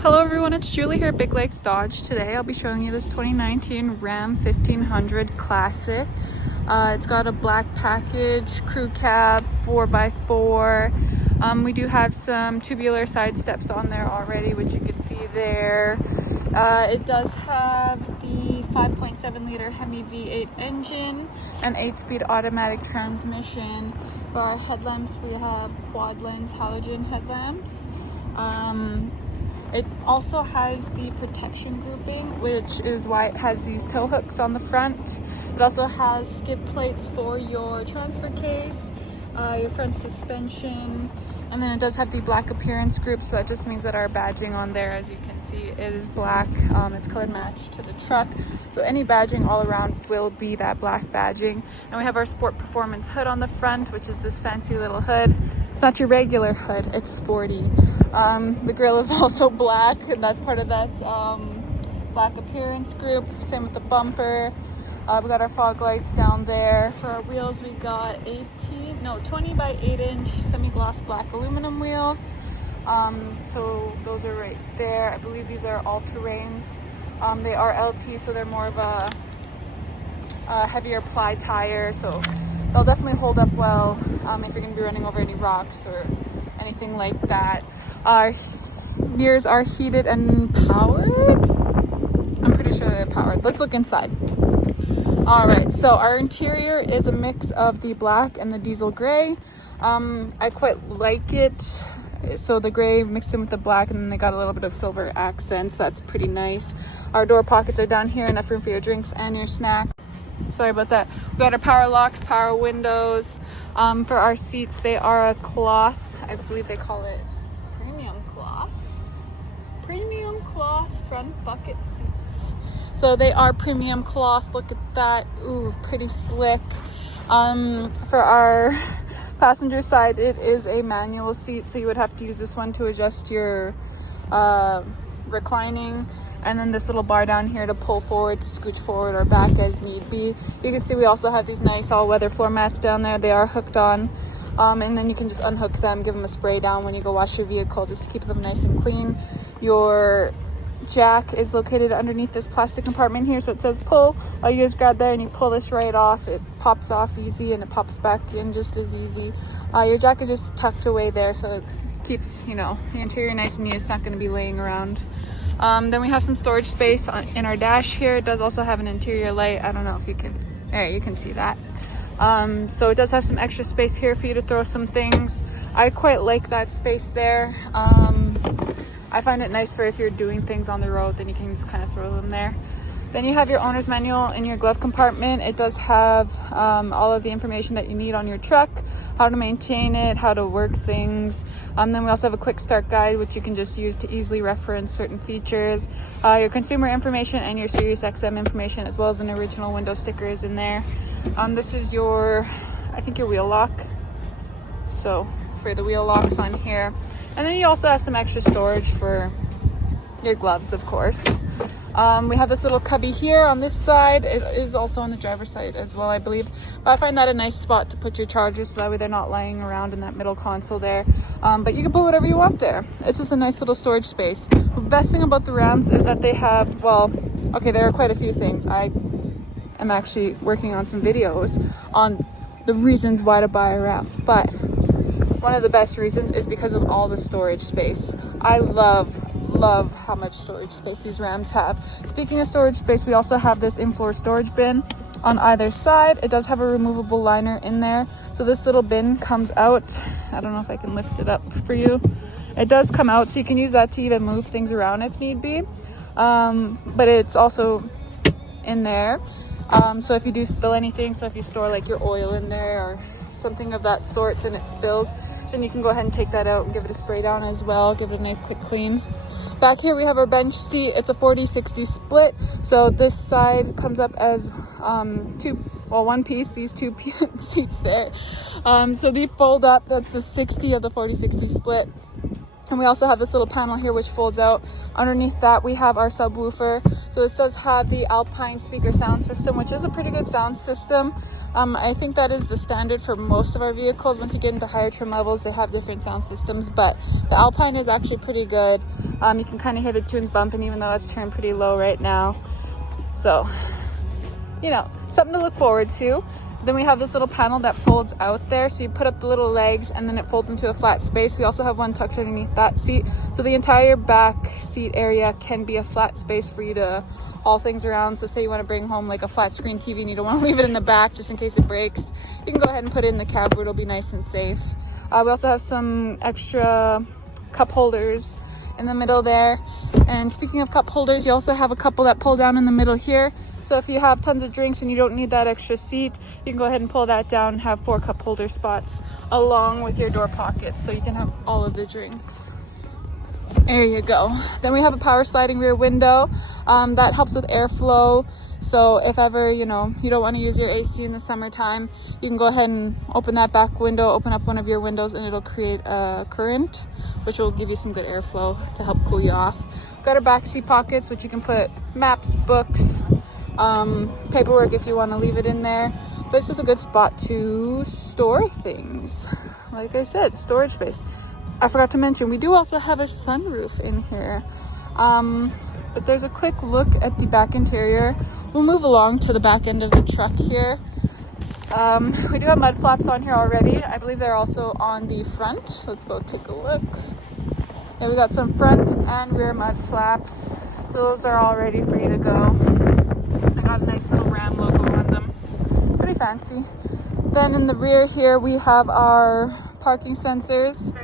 Hello everyone, it's Julie here at Big Lakes Dodge. Today I'll be showing you this 2019 Ram 1500 Classic. It's got a black package, crew cab, 4x4. We do have some tubular side steps on there already, which you can see there. It does have the 5.7 liter HEMI V8 engine, an 8-speed automatic transmission. For our headlamps, we have quad lens halogen headlamps. It also has the protection grouping, which is why it has these tow hooks on the front. It also has skid plates for your transfer case, your front suspension, and then it does have the black appearance group, so that just means that our badging on there, as you can see, it is black. It's color matched to the truck, so any badging all around will be that black badging. And we have our Sport Performance hood on the front, which is this fancy little hood. It's not your regular hood, it's sporty. The grille is also black, and that's part of that black appearance group. Same with the bumper. We got our fog lights down there. For our wheels, we got 20 by 8 inch semi-gloss black aluminum wheels. So those are right there. I believe these are all-terrains. They are LT, so they're more of a heavier ply tire, so they'll definitely hold up well if you're going to be running over any rocks or anything like that. Our mirrors are heated and powered. I'm pretty sure they're powered. Let's look inside. Alright, so our interior is a mix of the black and the diesel gray. I quite like it. So the gray mixed in with the black, and then they got a little bit of silver accents. That's pretty nice. Our door pockets are down here, enough room for your drinks and your snacks. Sorry about that. We got our power locks, power windows. For our seats, they are a cloth. I believe they call it premium cloth front bucket seats. So they are premium cloth. Look at that. Ooh, pretty slick. For our passenger side, it is a manual seat, so you would have to use this one to adjust your reclining, and then this little bar down here to pull forward, to scooch forward or back as need be. You can see we also have these nice all-weather floor mats down there. They are hooked on, and then you can just unhook them, give them a spray down when you go wash your vehicle, just to keep them nice and clean. Your jack is located underneath this plastic compartment here, so it says pull. All you just grab there and you pull this right off. It pops off easy and it pops back in just as easy. Your jack is just tucked away there, so it keeps, you know, the interior nice and neat. It's not going to be laying around. Then we have some storage space in our dash here. It does also have an interior light. I don't know if you can, there, you can see that. So it does have some extra space here for you to throw some things. I quite like that space there. I find it nice for if you're doing things on the road, then you can just kind of throw them there. Then you have your owner's manual in your glove compartment. It does have all of the information that you need on your truck, how to maintain it, how to work things. Then we also have a quick start guide, which you can just use to easily reference certain features. Your consumer information and your SiriusXM information, as well as an original window sticker is in there. This is your, I think, your wheel lock. So for the wheel locks on here. And then you also have some extra storage for your gloves, of course. We have this little cubby here on this side. It is also on the driver's side as well, I believe. But I find that a nice spot to put your chargers, so that way they're not lying around in that middle console there. But you can put whatever you want there. It's just a nice little storage space. The best thing about the Rams is that they have, well, okay, there are quite a few things. I am actually working on some videos on the reasons why to buy a Ram. But one of the best reasons is because of all the storage space. I love how much storage space these Rams have. Speaking of storage space, we also have this in-floor storage bin on either side. It does have a removable liner in there, so this little bin comes out. I don't know if I can lift it up for you. It does come out, so you can use that to even move things around if need be, but it's also in there, so if you do spill anything, so if you store like your oil in there or something of that sort and it spills, then you can go ahead and take that out and give it a spray down as well, give it a nice quick clean. Back here we have our bench seat. It's a 40-60 split, so this side comes up as one piece, these two seats there. So they fold up. That's the 60 of the 40-60 split. And we also have this little panel here which folds out. Underneath that we have our subwoofer. So this does have the Alpine speaker sound system, which is a pretty good sound system. I think that is the standard for most of our vehicles. Once you get into higher trim levels, they have different sound systems, but the Alpine is actually pretty good. You can kind of hear the tunes bumping, even though it's turned pretty low right now. So, you know, something to look forward to. Then we have this little panel that folds out there. So you put up the little legs and then it folds into a flat space. We also have one tucked underneath that seat. So the entire back seat area can be a flat space for you to haul things around. So say you want to bring home like a flat screen TV and you don't want to leave it in the back just in case it breaks. You can go ahead and put it in the cab where it'll be nice and safe. We also have some extra cup holders in the middle there. And speaking of cup holders, you also have a couple that pull down in the middle here. So if you have tons of drinks and you don't need that extra seat, you can go ahead and pull that down and have 4 cup holder spots along with your door pockets, so you can have all of the drinks. There you go. Then we have a power sliding rear window that helps with airflow. So if ever, you know, you don't want to use your AC in the summertime, you can go ahead and open that back window, open up one of your windows, and it'll create a current, which will give you some good airflow to help cool you off. Got our back seat pockets, which you can put maps, books, paperwork if you want to leave it in there. But it's just a good spot to store things. Like I said, storage space. I forgot to mention, we do also have a sunroof in here. But there's a quick look at the back interior. We'll move along to the back end of the truck here. We do have mud flaps on here already. I believe they're also on the front. Let's go take a look. Yeah, we got some front and rear mud flaps. So those are all ready for you to go. I got a nice little Ram logo on them. Pretty fancy. Then in the rear here, we have our parking sensors.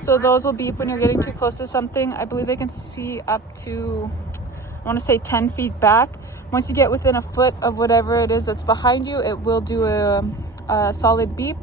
So those will beep when you're getting too close to something. I believe they can see up to, I want to say 10 feet back. Once you get within a foot of whatever it is that's behind you, it will do a solid beep.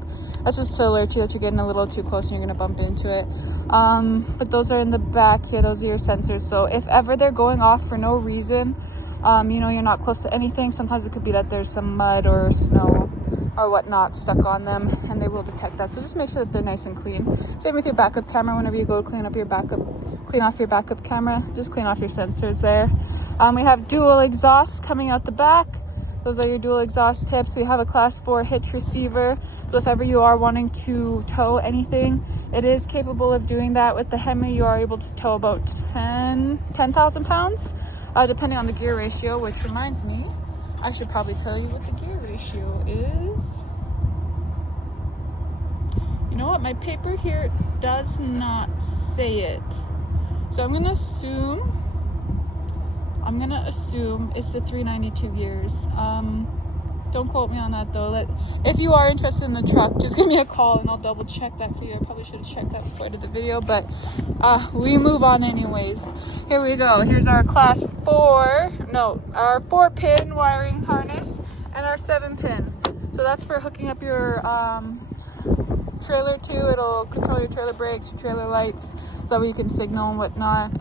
That's just to alert you that you're getting a little too close and you're going to bump into it. But those are in the back here. Those are your sensors. So if ever they're going off for no reason, you know, you're not close to anything. Sometimes it could be that there's some mud or snow or whatnot stuck on them, and they will detect that. So just make sure that they're nice and clean. Same with your backup camera. Whenever you go clean off your backup camera, just clean off your sensors there. We have dual exhausts coming out the back. Those are your dual exhaust tips. We have a class 4 hitch receiver. So if ever you are wanting to tow anything, it is capable of doing that. With the HEMI, you are able to tow about 10,000 pounds, depending on the gear ratio, which reminds me, I should probably tell you what the gear ratio is. You know what? My paper here does not say it. So I'm gonna assume it's the 392 gears. Don't quote me on that though. If you are interested in the truck, just give me a call and I'll double check that for you. I probably should have checked that before I did the video, but we move on anyways. Here we go. Here's our class 4, our 4-pin wiring harness and our 7-pin. So that's for hooking up your trailer to. It'll control your trailer brakes, your trailer lights, so that you can signal and whatnot.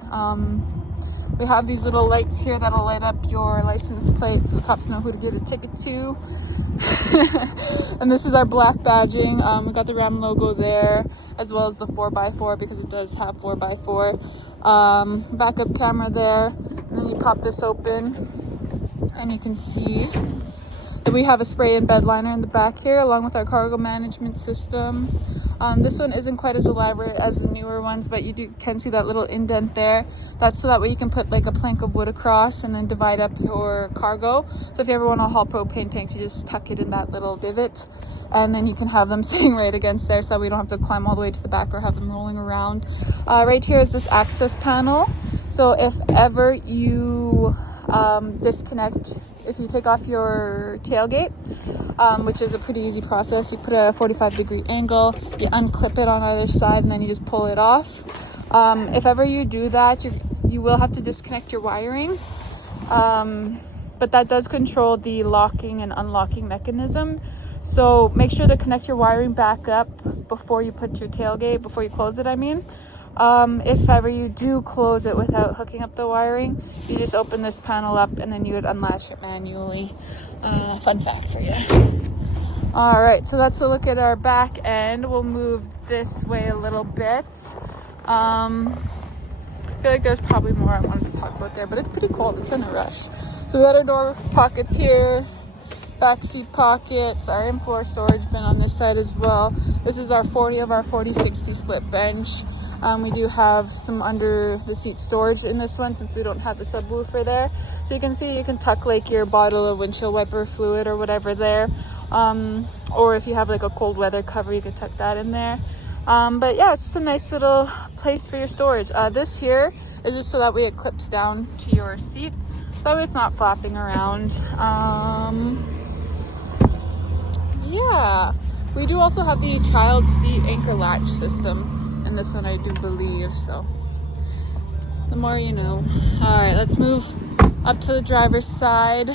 We have these little lights here that'll light up your license plate so the cops know who to give a ticket to. And this is our black badging. We got the Ram logo there, as well as the 4x4 because it does have 4x4. Backup camera there. And then you pop this open and you can see that we have a spray and bed liner in the back here, along with our cargo management system. This one isn't quite as elaborate as the newer ones, but you can see that little indent there. That's so that way you can put like a plank of wood across and then divide up your cargo. So if you ever want to haul propane tanks, you just tuck it in that little divot, and then you can have them sitting right against there, so that we don't have to climb all the way to the back or have them rolling around. Right here is this access panel. So if ever you disconnect, if you take off your tailgate, which is a pretty easy process, you put it at a 45-degree angle, you unclip it on either side, and then you just pull it off. If ever you do that, you will have to disconnect your wiring, but that does control the locking and unlocking mechanism. So make sure to connect your wiring back up before you put your tailgate, before you close it, I mean. If ever you do close it without hooking up the wiring, you just open this panel up and then you would unlatch it manually. Fun fact for you. All right, so that's a look at our back end. We'll move this way a little bit. I feel like there's probably more I wanted to talk about there, but it's pretty cold. It's in a rush. So we got our door pockets here, back seat pockets, our in-floor storage bin on this side as well. This is our 40 of our 40/60 split bench. We do have some under the seat storage in this one since we don't have the subwoofer there. So you can see you can tuck like your bottle of windshield wiper fluid or whatever there. Or if you have like a cold weather cover, you can tuck that in there. But yeah, it's just a nice little place for your storage. This here is just so that way it clips down to your seat. That way it's not flapping around. Yeah, we do also have the child seat anchor latch system in this one, I do believe. So the more you know. All right, let's move up to the driver's side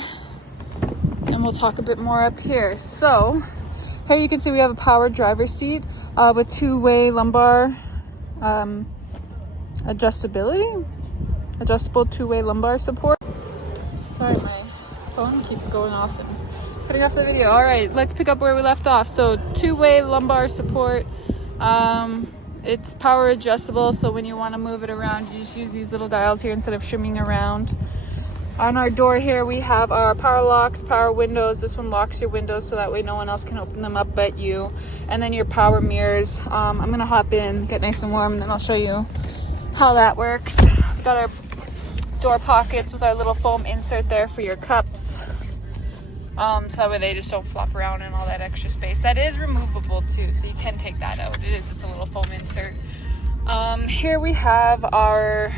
and we'll talk a bit more up here. So here you can see we have a powered driver's seat with two-way lumbar adjustable two-way lumbar support. Sorry, my phone keeps going off and cutting off the video. All right, let's pick up where we left off. So two-way lumbar support. It's power adjustable, so when you want to move it around, you just use these little dials here instead of shimmying around. On our door here, we have our power locks, power windows. This one locks your windows so that way no one else can open them up but you. And then your power mirrors. I'm gonna hop in, get nice and warm, and then I'll show you how that works. We've got our door pockets with our little foam insert there for your cups. So that way they just don't flop around and all that extra space. That is removable too, so you can take that out. It is just a little foam insert. Here we have our,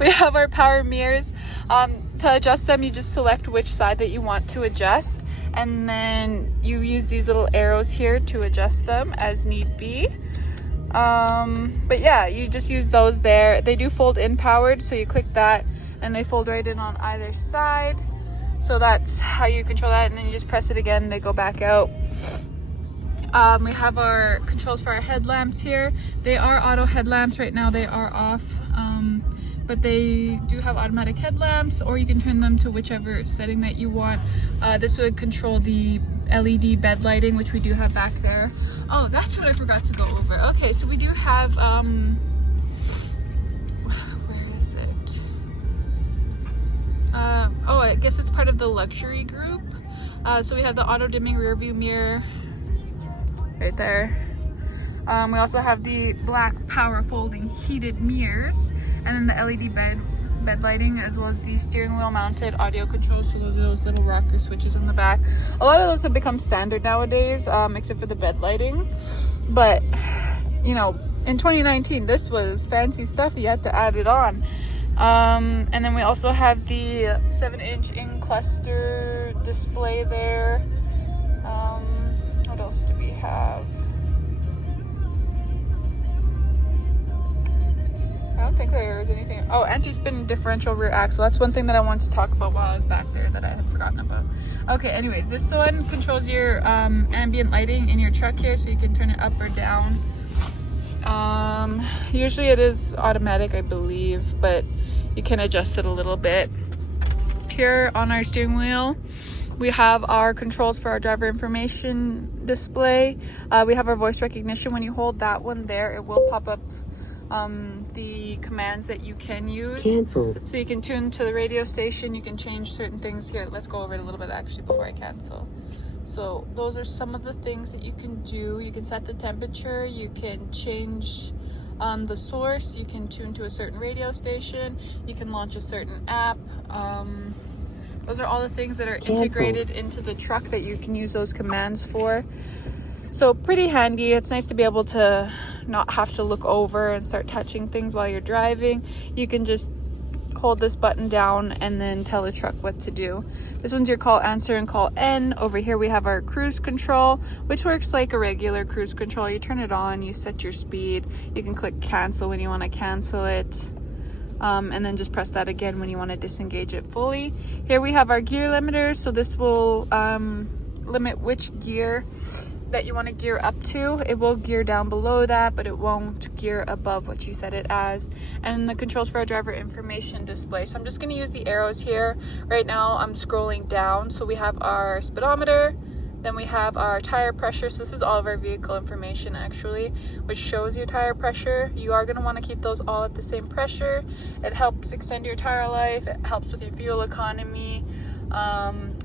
we have our power mirrors. To adjust them, you just select which side that you want to adjust, and then you use these little arrows here to adjust them as need be. But yeah, you just use those there. They do fold in powered, so you click that and they fold right in on either side. So that's how you control that, and then you just press it again, they go back out. We have our controls for our headlamps here. They are auto headlamps. Right now they are off, but they do have automatic headlamps, or you can turn them to whichever setting that you want. This would control the LED bed lighting, which we do have back there. Oh, that's what I forgot to go over. Okay, so we do have, where is it? Oh, I guess it's part of the luxury group. So we have the auto dimming rear view mirror right there. We also have the black power folding heated mirrors, and then the LED bed lighting, as well as the steering wheel mounted audio controls. So those are those little rocker switches in the back. A lot of those have become standard nowadays, except for the bed lighting. But you know, in 2019, this was fancy stuff. You had to add it on. And then we also have the 7-inch in-cluster display there. What else do we have? I don't think there's anything. Oh, anti-spin differential rear axle. That's one thing that I wanted to talk about while I was back there that I had forgotten about. Okay, anyways, this one controls your ambient lighting in your truck here, so you can turn it up or down. Usually it is automatic, I believe, but you can adjust it a little bit. Here on our steering wheel, we have our controls for our driver information display. We have our voice recognition. When you hold that one there, it will pop up the commands that you can use. Canceled. So you can tune to the radio station, you can change certain things here. Let's go over it a little bit actually before I cancel. So those are some of the things that you can do. You can set the temperature, you can change the source, you can tune to a certain radio station, you can launch a certain app. Those are all the things that are integrated into the truck that you can use those commands for. So pretty handy. It's nice to be able to not have to look over and start touching things while you're driving. You can just hold this button down and then tell the truck what to do. This one's your call answer and call end. Over here we have our cruise control, which works like a regular cruise control. You turn it on, you set your speed, you can click cancel when you want to cancel it, and then just press that again when you want to disengage it fully. Here we have our gear limiters, so this will limit which gear that you want to gear up to. It will gear down below that, but it won't gear above what you set it as. And the controls for our driver information display. So I'm just going to use the arrows here. Right now I'm scrolling down. So we have our speedometer, then we have our tire pressure. So this is all of our vehicle information actually, which shows your tire pressure. You are going to want to keep those all at the same pressure. It helps extend your tire life. It helps with your fuel economy.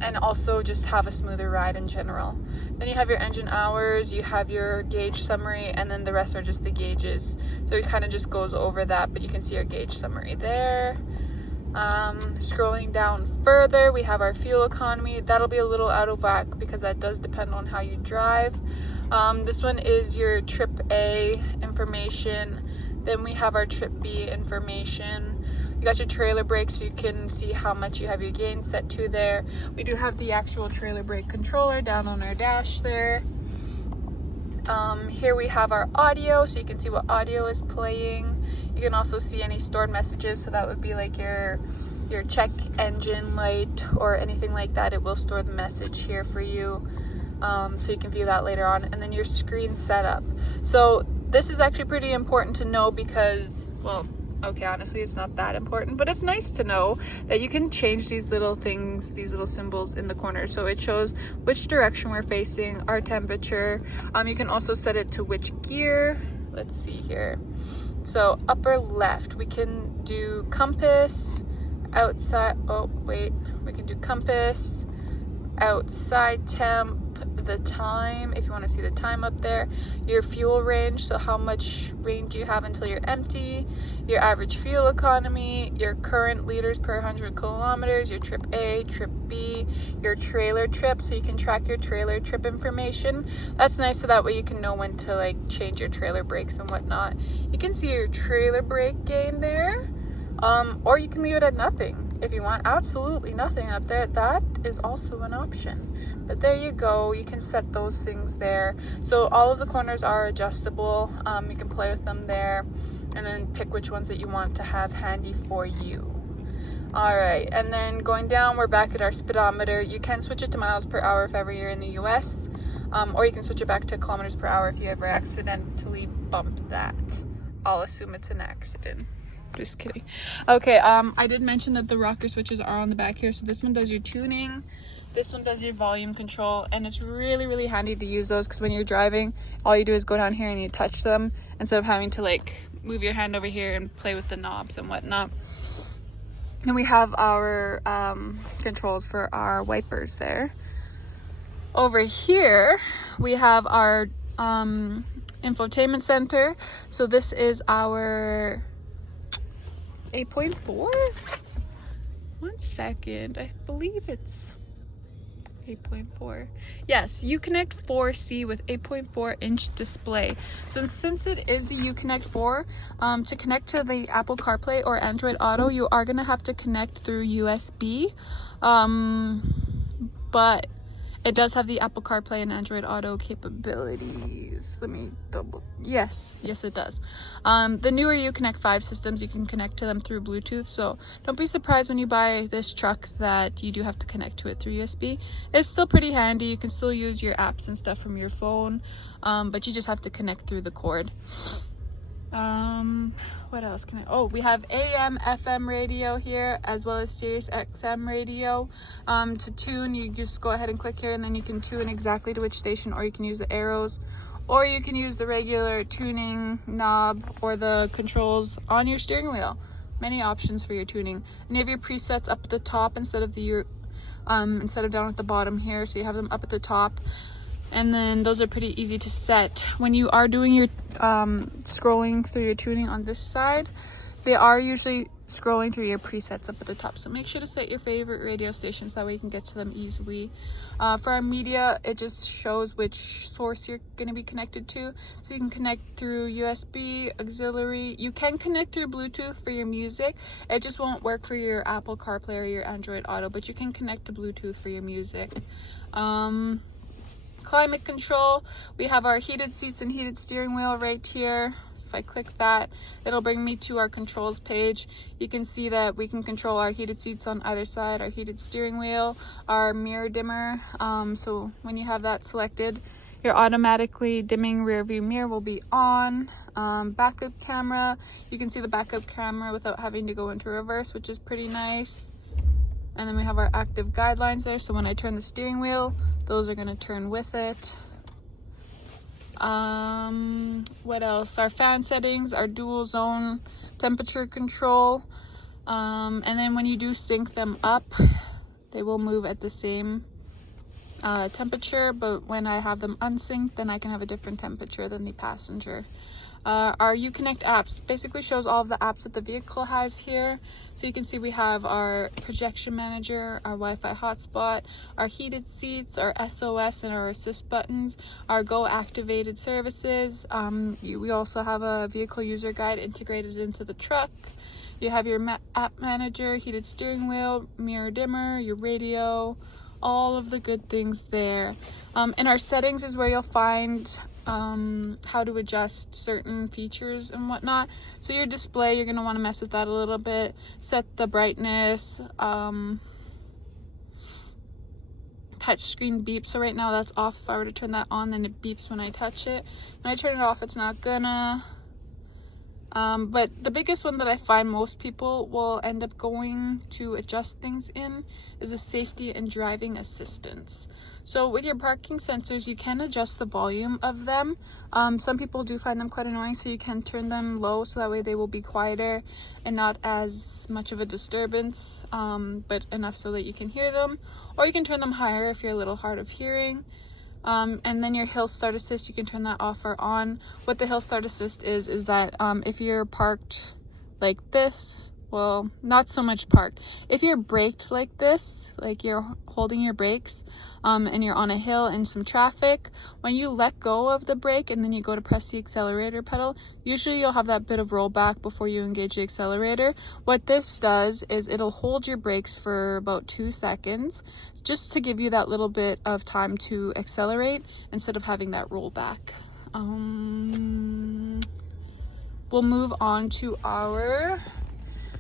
and also just have a smoother ride in general. Then you have your engine hours, you have your gauge summary, and then the rest are just the gauges. So it kind of just goes over that, but you can see our gauge summary there. Scrolling down further, we have our fuel economy. That'll be a little out of whack because that does depend on how you drive. This one is your trip A information. Then we have our trip B information. You got your trailer brake, so you can see how much you have your gain set to there. We do have the actual trailer brake controller down on our dash there. Here we have our audio, so you can see what audio is playing. You can also see any stored messages, so that would be like your check engine light or anything like that. It will store the message here for you, so you can view that later on. And then your screen setup. So this is actually pretty important to know because, well, okay, honestly, it's not that important, but it's nice to know that you can change these little things, these little symbols in the corner. So it shows which direction we're facing, our temperature. You can also set it to which gear. Let's see here. So upper left, we can do compass, outside, oh wait, we can do compass, outside temp, the time, if you want to see the time up there, your fuel range, so how much range you have until you're empty, your average fuel economy, your current liters per 100 kilometers, your trip A, trip B, your trailer trip, so you can track your trailer trip information. That's nice, so that way you can know when to like change your trailer brakes and whatnot. You can see your trailer brake gain there, or you can leave it at nothing if you want absolutely nothing up there. That is also an option. But there you go, you can set those things there. So all of the corners are adjustable. You can play with them there and then pick which ones that you want to have handy for you. All right, and then going down, we're back at our speedometer. You can switch it to miles per hour if ever you're in the US, or you can switch it back to kilometers per hour if you ever accidentally bumped that. I'll assume it's an accident. Just kidding. Okay, I did mention that the rocker switches are on the back here. So this one does your tuning. This one does your volume control, and it's really, really handy to use those because when you're driving, all you do is go down here and you touch them instead of having to like move your hand over here and play with the knobs and whatnot. Then we have our controls for our wipers there. Over here, we have our infotainment center. So this is our 8.4. One second, I believe it's 8.4. Yes, Uconnect 4C with 8.4-inch display. So since it is the Uconnect 4, to connect to the Apple CarPlay or Android Auto, you are going to have to connect through USB. But it does have the Apple CarPlay and Android Auto capabilities. Let me double. Yes, it does. The newer Uconnect 5 systems, you can connect to them through Bluetooth. So don't be surprised when you buy this truck that you do have to connect to it through USB. It's still pretty handy. You can still use your apps and stuff from your phone, but you just have to connect through the cord. What else can we have AM, FM radio here, as well as SiriusXM radio. To tune, you just go ahead and click here, and then you can tune exactly to which station, or you can use the arrows, or you can use the regular tuning knob or the controls on your steering wheel. Many options for your tuning. And you have your presets up at the top instead of down at the bottom here, so you have them up at the top. And then those are pretty easy to set. When you are doing your scrolling through your tuning on this side, they are usually scrolling through your presets up at the top. So make sure to set your favorite radio stations, that way you can get to them easily. For our media, it just shows which source you're going to be connected to. So you can connect through USB, auxiliary. You can connect through Bluetooth for your music. It just won't work for your Apple CarPlay or your Android Auto, but you can connect to Bluetooth for your music. Climate control, we have our heated seats and heated steering wheel right here. So if I click that, it'll bring me to our controls page. You can see that we can control our heated seats on either side, our heated steering wheel, our mirror dimmer. So when you have that selected, your automatically dimming rear view mirror will be on. Backup camera, you can see the backup camera without having to go into reverse, which is pretty nice. And then we have our active guidelines there, so when I turn the steering wheel, those are going to turn with it. What else? Our fan settings, our dual zone temperature control. And then when you do sync them up, they will move at the same temperature, but when I have them unsynced, then I can have a different temperature than the passenger. Our Uconnect apps basically shows all of the apps that the vehicle has here. So you can see we have our projection manager, our Wi-Fi hotspot, our heated seats, our SOS and our assist buttons, our Go activated services. We also have a vehicle user guide integrated into the truck. You have your app manager, heated steering wheel, mirror dimmer, your radio, all of the good things there. In our settings is where you'll find how to adjust certain features and whatnot. So your display, you're going to want to mess with that a little bit. Set the brightness, touch screen beep. So right now that's off. If I were to turn that on, then it beeps when I touch it. When I turn it off, it's not gonna. But the biggest one that I find most people will end up going to adjust things in is the safety and driving assistance. So with your parking sensors, you can adjust the volume of them. Some people do find them quite annoying, so you can turn them low so that way they will be quieter and not as much of a disturbance, but enough so that you can hear them. Or you can turn them higher if you're a little hard of hearing. And then your hill start assist, you can turn that off or on. What the hill start assist is that if you're parked like this, well, not so much parked. If you're braked like this, like you're holding your brakes, and you're on a hill in some traffic, when you let go of the brake and then you go to press the accelerator pedal, usually you'll have that bit of rollback before you engage the accelerator. What this does is it'll hold your brakes for about 2 seconds, just to give you that little bit of time to accelerate instead of having that rollback. We'll move on to our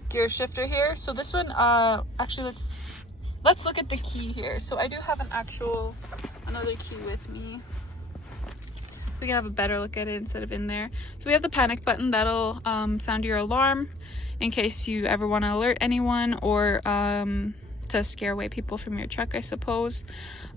gear shifter here. So this one, actually let's look at the key here. So I do have another key with me. We can have a better look at it instead of in there. So we have the panic button that'll sound your alarm in case you ever want to alert anyone, or to scare away people from your truck, I suppose.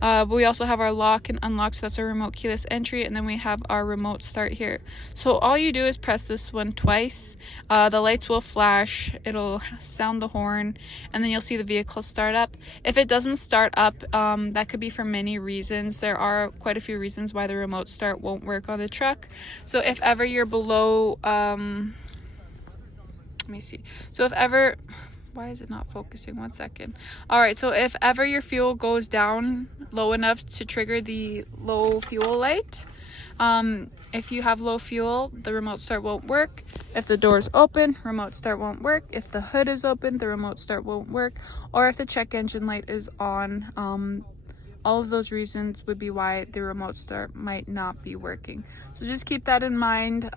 But we also have our lock and unlock, so that's our remote keyless entry, and then we have our remote start here. So all you do is press this one twice. The lights will flash, it'll sound the horn, and then you'll see the vehicle start up. If it doesn't start up, that could be for many reasons. There are quite a few reasons why the remote start won't work on the truck. So if ever you're below, let me see. So if ever, why is it not focusing? 1 second. All right, so if ever your fuel goes down low enough to trigger the low fuel light, if you have low fuel, the remote start won't work. If the door's open, remote start won't work. If the hood is open, the remote start won't work. Or if the check engine light is on, all of those reasons would be why the remote start might not be working. So just keep that in mind.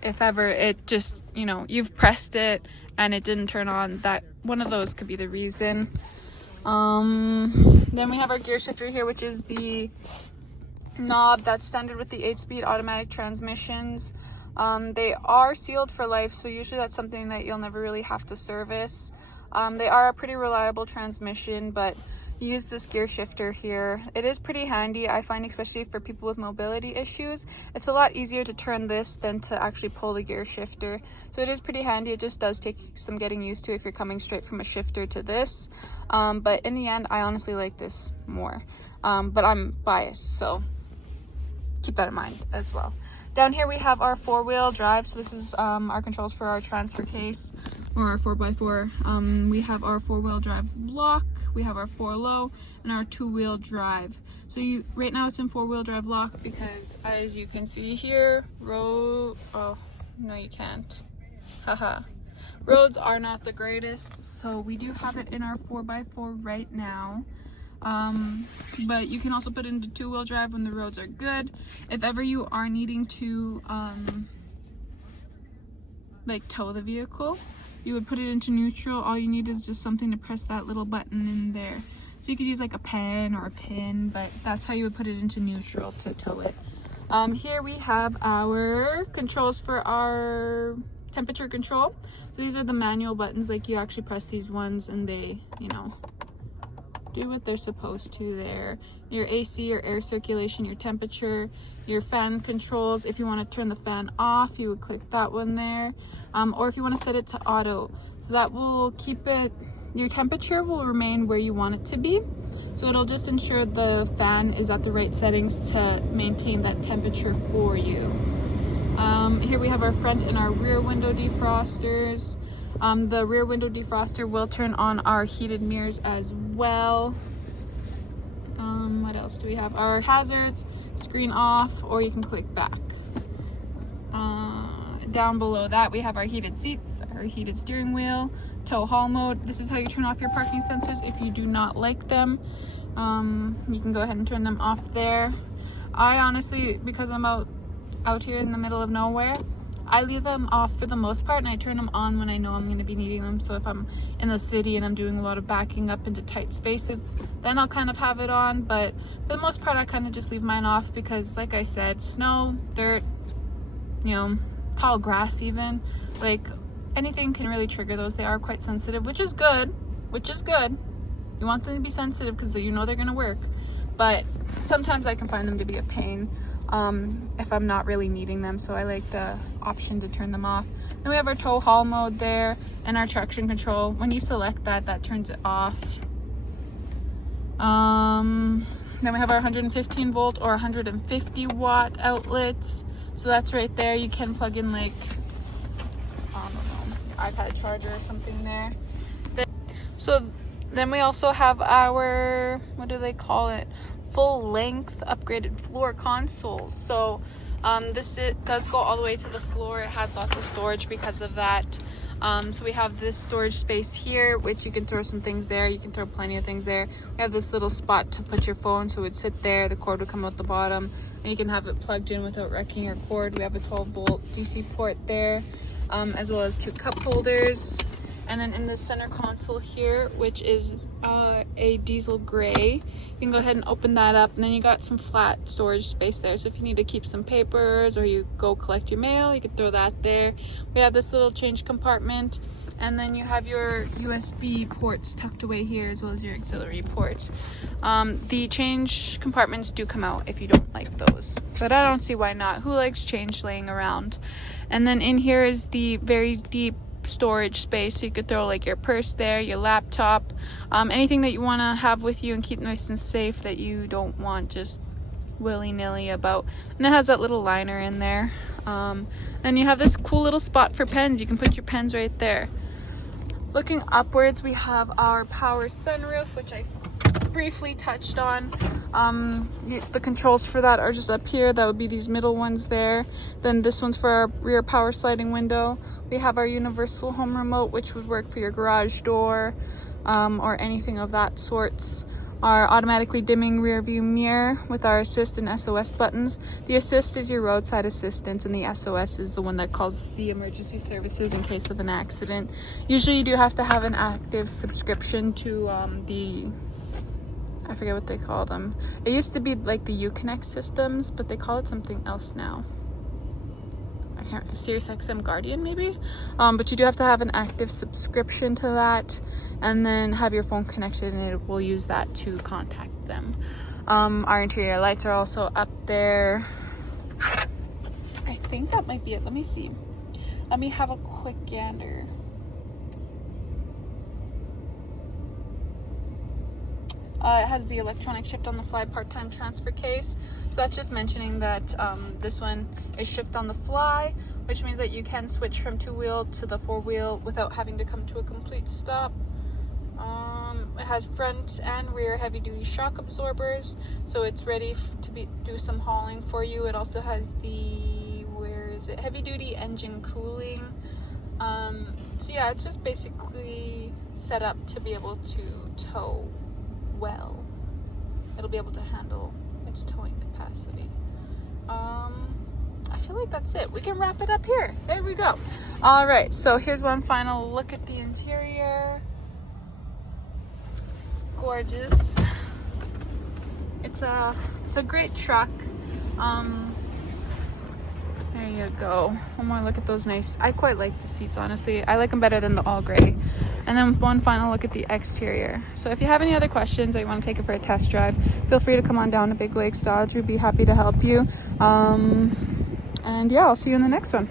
If ever it just, you've pressed it and it didn't turn on, that one of those could be the reason. Then we have our gear shifter here, which is the knob that's standard with the 8-speed automatic transmissions. They are sealed for life, so usually that's something that you'll never really have to service. They are a pretty reliable transmission, but use this gear shifter here. It is pretty handy, I find, especially for people with mobility issues. It's a lot easier to turn this than to actually pull the gear shifter. So it is pretty handy. It just does take some getting used to if you're coming straight from a shifter to this. But in the end, I honestly like this more. But I'm biased, so keep that in mind as well. Down here we have our 4-wheel drive. So this is our controls for our transfer case, or our 4x4. We have our 4-wheel drive lock, we have our 4-low, and our 2-wheel drive. So right now it's in 4-wheel drive lock because, as you can see here, oh no you can't, haha, roads are not the greatest, so we do have it in our 4x4 right now. But you can also put it into 2-wheel drive when the roads are good. If ever you are needing to like tow the vehicle, you would put it into neutral. All you need is just something to press that little button in there. So you could use like a pen or a pin, but that's how you would put it into neutral to tow it. Here we have our controls for our temperature control. So these are the manual buttons, like you actually press these ones and they, do what they're supposed to there. Your AC, your air circulation, your temperature, your fan controls. If you want to turn the fan off, you would click that one there. Or if you want to set it to auto, so that will keep it your temperature will remain where you want it to be. So it'll just ensure the fan is at the right settings to maintain that temperature for you. Here we have our front and our rear window defrosters. The rear window defroster will turn on our heated mirrors as well. What else do we have? Our hazards, screen off, or you can click back. Down below that we have our heated seats, our heated steering wheel, tow haul mode. This is how you turn off your parking sensors if you do not like them. You can go ahead and turn them off there. I honestly, because I'm out here in the middle of nowhere, I leave them off for the most part, and I turn them on when I know I'm going to be needing them. So if I'm in the city and I'm doing a lot of backing up into tight spaces, then I'll kind of have it on. But for the most part, I kind of just leave mine off because, like I said, snow, dirt, you know, tall grass even, like anything can really trigger those. They are quite sensitive, which is good. You want them to be sensitive because you know they're going to work. But sometimes I can find them to be a pain if I'm not really needing them, so I like the option to turn them off. Then we have our tow haul mode there and our traction control. When you select that, that turns it off. Then we have our 115 volt or 150 watt outlets, so that's right there. You can plug in like, I don't know, iPad charger or something there. Then we also have our, what do they call it, full length upgraded floor console. So it does go all the way to the floor. It has lots of storage because of that. So we have this storage space here, which you can throw some things there. You can throw plenty of things there. We have this little spot to put your phone, so it would sit there. The cord would come out the bottom, and you can have it plugged in without wrecking your cord. We have a 12 volt DC port there, as well as 2 cup holders. And then in the center console here, which is a diesel gray, you can go ahead and open that up, and then you got some flat storage space there. So if you need to keep some papers or you go collect your mail, you can throw that there. We have this little change compartment, and then you have your USB ports tucked away here, as well as your auxiliary port. The change compartments do come out if you don't like those, but I don't see why not. Who likes change laying around? And then in here is the very deep storage space, so you could throw like your purse there, your laptop, anything that you want to have with you and keep nice and safe that you don't want just willy-nilly about. And it has that little liner in there. Then you have this cool little spot for pens. You can put your pens right there. Looking upwards, we have our power sunroof, which I briefly touched on. The controls for that are just up here. That would be these middle ones there. Then this one's for our rear power sliding window. We have our universal home remote, which would work for your garage door or anything of that sorts. Our automatically dimming rear view mirror with our assist and SOS buttons. The assist is your roadside assistance, and the SOS is the one that calls the emergency services in case of an accident. Usually you do have to have an active subscription to I forget what they call them. It used to be like the Uconnect systems, but they call it something else now. I can't, SiriusXM Guardian maybe? But you do have to have an active subscription to that, and then have your phone connected, and it will use that to contact them. Our interior lights are also up there. I think that might be it. Let me see. Let me have a quick gander. It has the electronic shift on the fly part-time transfer case. So that's just mentioning that this one is shift on the fly, which means that you can switch from 2-wheel to the 4-wheel without having to come to a complete stop. It has front and rear heavy-duty shock absorbers, so it's ready to do some hauling for you. It also has the, heavy-duty engine cooling. So yeah, it's just basically set up to be able to tow well. It'll be able to handle its towing capacity. I feel like that's it. We can wrap it up here. There we go. All right, so here's one final look at the interior. Gorgeous. It's a great truck. There you go. One more look at those nice. I quite like the seats, honestly. I like them better than the all gray. And then one final look at the exterior. So if you have any other questions or you want to take it for a test drive, feel free to come on down to Big Lakes Dodge. We'd be happy to help you. And yeah, I'll see you in the next one.